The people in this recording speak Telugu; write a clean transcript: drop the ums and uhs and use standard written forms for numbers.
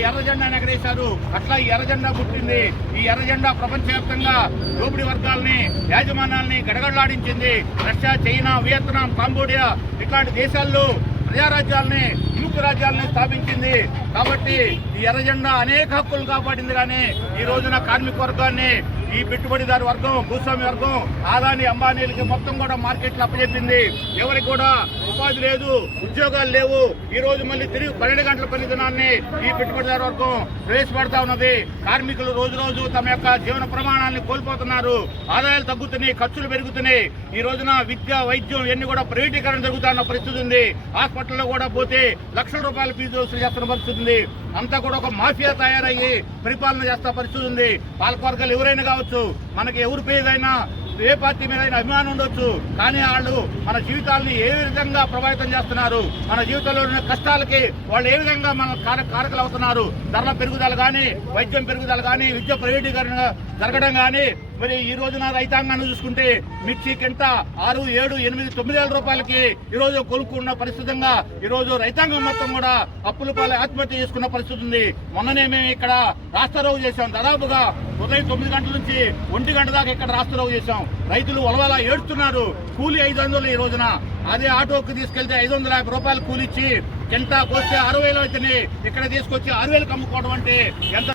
ఎర్ర జెండా ఎగరేశారు. అట్లా ఈ ఎర్ర జెండా పుట్టింది. ఈ ఎర్ర జెండా ప్రపంచవ్యాప్తంగా దోపిడీ వర్గాల్ని, యాజమాన్యాల్ని గడగడలాడించింది. రష్యా, చైనా, వియత్నాం, కాంబోడియా ఇట్లాంటి దేశాల్లో ప్రజారాజ్యాల్ని, విముక్త రాజ్యాలని స్థాపించింది. కాబట్టి ఈ ఎర్ర జెండా అనేక హక్కులు కాపాడింది. కానీ ఈ రోజున కార్మిక వర్గాన్ని, ఈ పెట్టుబడిదారు వర్గం, భూస్వామి వర్గం, ఆదాని అంబానీలకి మొత్తం కూడా మార్కెట్లు అప్పచెప్పింది. ఎవరికి కూడా ఉపాధి లేదు, ఉద్యోగాలు లేవు. ఈ రోజు మళ్ళీ తిరిగి 12 గంటల పని దినాన్ని ఈ పెట్టుబడిదారు వర్గం ప్రవేశపెడతా ఉన్నది. కార్మికులు రోజు రోజు తమ యొక్క జీవన ప్రమాణాలను కోల్పోతున్నారు. ఆదాయాలు తగ్గుతున్నాయి, ఖర్చులు పెరుగుతున్నాయి. ఈ రోజున విద్య, వైద్యం ఇవన్నీ కూడా ప్రైవేటీకరణ జరుగుతున్న పరిస్థితి ఉంది. హాస్పిటల్లో కూడా పోతే లక్షల రూపాయల ఫీజు వసూలు చేస్తున్న పరిస్థితి ఉంది. అంతా కూడా ఒక మాఫియా తయారయ్యి పరిపాలన చేస్తున్న పరిస్థితి ఉంది. పాలకవర్గాలు ఎవరైనా కావచ్చు, మనకి ఎవరి పేదైనా, ఏ పార్టీ మీద అభిమానం ఉండొచ్చు, కానీ వాళ్ళు మన జీవితాలని ఏ విధంగా ప్రభావితం చేస్తున్నారు, మన జీవితంలో ఉన్న కష్టాలకి వాళ్ళు ఏ విధంగా మన కారకులు అవుతున్నారు. ధరల పెరుగుదల కానీ, వైద్యం పెరుగుదల కానీ, విద్య ప్రైవేటీకరణ జరగడం కానీ, మరి ఈ రోజున రైతాంగాన్ని చూసుకుంటే మిర్చి కింట 6, 7, 8, 9 వేల రూపాయలకి ఈ రోజు కొనుక్కున్న పరిస్థితిగా ఈ రోజు రైతాంగం మొత్తం కూడా అప్పుల పాలు ఆత్మహత్య చేసుకున్న పరిస్థితి ఉంది. మొన్ననే మేము ఇక్కడ రాస్తారోగు చేశాం. దాదాపుగా ఉదయం 9 గంటల నుంచి 1 గంట దాకా ఇక్కడ రాస్తారోగు చేశాం. రైతులు వలవలా ఏడుస్తున్నారు. కూలీ 500 ఈ రోజున. అదే ఆటోకి తీసుకెళ్తే 550 రూపాయలు కూలిచ్చి కింట కోస్తే 60,000 అయితేనే ఇక్కడ తీసుకొచ్చి 6,000కి అమ్ముకోవడం అంటే ఎంత